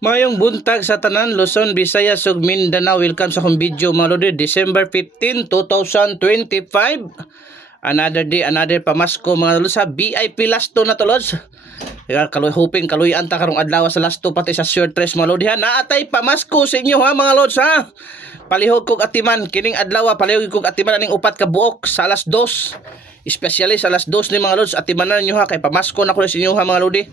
Mayong buntag sa tanan, Luzon, Visayas ug Mindanao. Welcome sa akong video mga lodi. December 15, 2025. Another day, another pamasko mga lods. Sa VIP last 2 na to lods. Hoping kaluyan ta karong adlaw sa last 2 pati sa short tres mga lodi. Naatay pamasko sa inyo ha mga lods ha. Palihog kog atiman kining adlaw, palihog kog atiman aning upat ka buok sa alas 2. Especially sa alas 2 ni mga lods, atimanan ninyo ha kay pamasko na ko sa inyo ha mga lodi.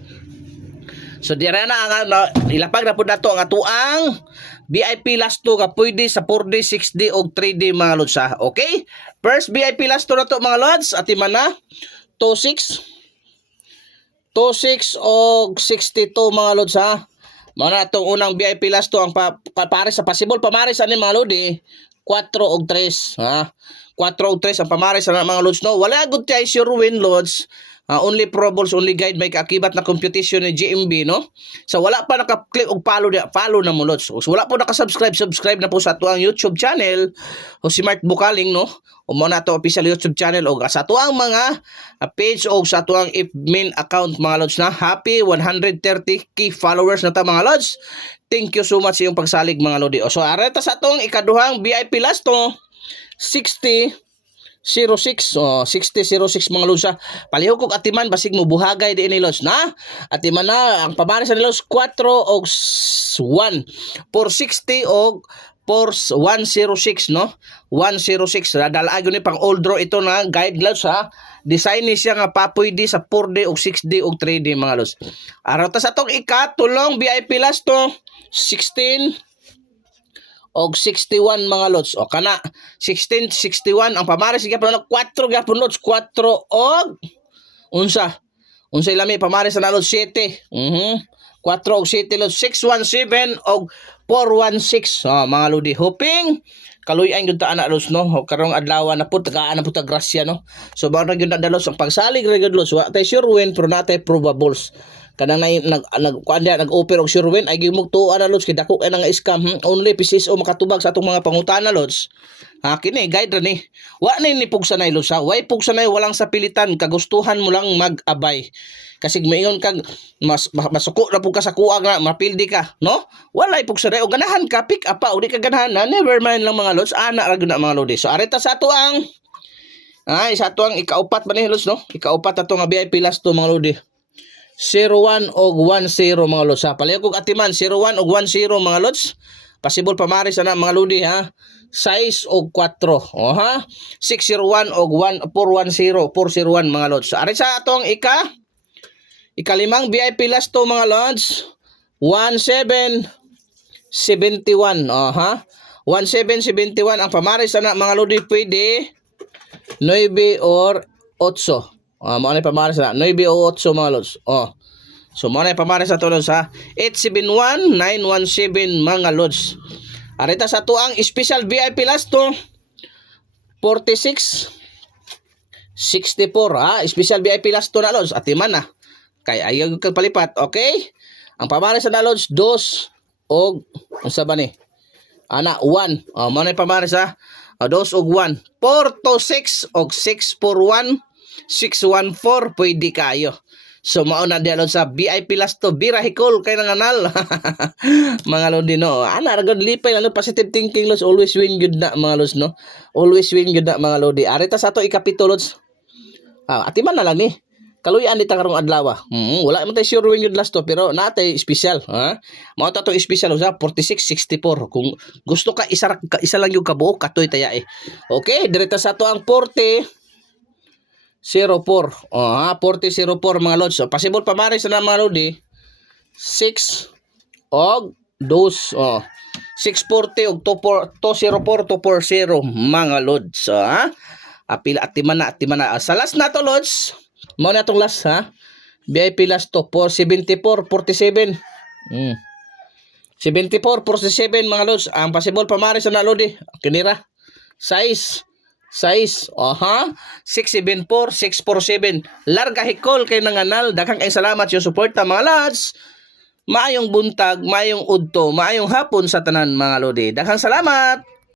So dira na ang ilapag na po nato ang atuang VIP last 2 ka pwede sa 4D, 6D o 3D mga lods ha. Okay? First VIP last 2 na to mga lods. Atiman na 26 o 62 mga lods ha. Mana itong unang VIP last 2 ang pamares sa possible pamares ani mga lodi 4 o 3 ha. 4 o 3 ang pamares sa mga lods no. Wala good tayo sure win lods. Only probables, only guide may kakibat na computation ni GMB no. So wala pa naka-click og follow na mo lods. So wala po naka-subscribe, subscribe na po sa atuang YouTube channel o si Mark Bukaling no. O mo na to official YouTube channel o sa atuang mga page o sa atuang admin account mga lods na. Happy 130k followers na ta mga lods. Thank you so much sa iyong pagsalig mga lodi. So areta sa atong ikaduhang VIP last to 6006 mga lods ha. Palihog kog atiman basig mo buhagay di ni lods na. Atiman na ang pamares sa lods 4 og 1 for 60 og for 106 no. 106 dalaag ni pang old draw ito na guide lods ha. Design ni siya nga papuydi sa 4D og 6D og 3D mga lods. Araw ta sa tong ikatulong VIP last to 16 og 61 mga lods. O kana 16 61 ang pamares gyapon na 4 gyapon lods 4 og unsa ilami pamares na lods 7. 4 og 7 lods 617 og 416 mga lodi. Hoping kaluyan gyud ta ana lods no. Karong adlaw na pud tagaan na pud ta grasya no. So ba ra gyud na lods ang pagsalig ra gyud lods. Wa tay sure win pero natay probables. Kanang nag-offer og sure win ay gimugtuan na lods kay dako kay nga scam. Only PCSO makatubag sa atong mga pangutana lods. Kini guide ra ni. Wa ni pugsa nay lods ha. Way pugsa nay walang sa pilitan, kagustuhan mo lang mag-abay. Kasi maingon kag masuko na pug ka sa kuag na mapildi ka, no? Walay pugsa nay o ganahan ka pick up pa o di ka ganahan na never mind lang mga lods. Ana ra gyud na mga lodi. So areta sa ato ang sa ato ang ikaupat ba ni lods no? Ikaupat ato nga VIP last to mga lodi. 01 og 10 mga lods ha. Palihog kog atiman 01 og 10 mga lods. Possible pamares ana mga lodi ha. 6 og 4 o ha. 601 og 410 401 mga lods. Ari sa atong ikalimang VIP last to mga lods 1771 o ha. 1771 ang pamares ana mga lodi pwede 9 or 8. Mo na pamares na 9 o 8 mga lods. So mo na pamares sa to lods ha. 871917 mga lods. Arita sa to ang special VIP last to 46 64 ha. Special VIP last to na lods. Atiman na. Kay ayaw kag palipat, okay? Ang pamares na lods 2 og unsa ba ni? Ana 1. Mo na pamares ha. 2 og 1. 4 to 6 og 641 614 pwede kayo. So mao na dialog sa VIP last to birahikol kay nanganal. Mga lodi no. Ana ra gud lipay lang positive thinking lods always win good na mga lods no. Always win good na mga lodi. Arita sa to ikapito lods. Atiman na lang ni. Kaluyan dita karong adlaw. Wala man tay sure win good last to pero natay special ha. Mao ta to special sa 46 64. Kung gusto ka isa lang yung kabuok katoy taya eh. Okay, direta sa to ang 40 04. 4004 mga lods. So, possible pamares na mga lodi. 6 og 2. 640 og 204 240 mga lods. So, apila atiman na. Sa last na to lods. Mao na tong last ha. VIP last to 474 47. 74 47 mga lods. Ang possible pamares na lodi. Kinira. Size 674 647 larga hikol kay nanganal. Daghang kay salamat yung suporta mga lods. Maayong buntag, maayong udto, maayong hapon sa tanan mga lodi. Daghang salamat.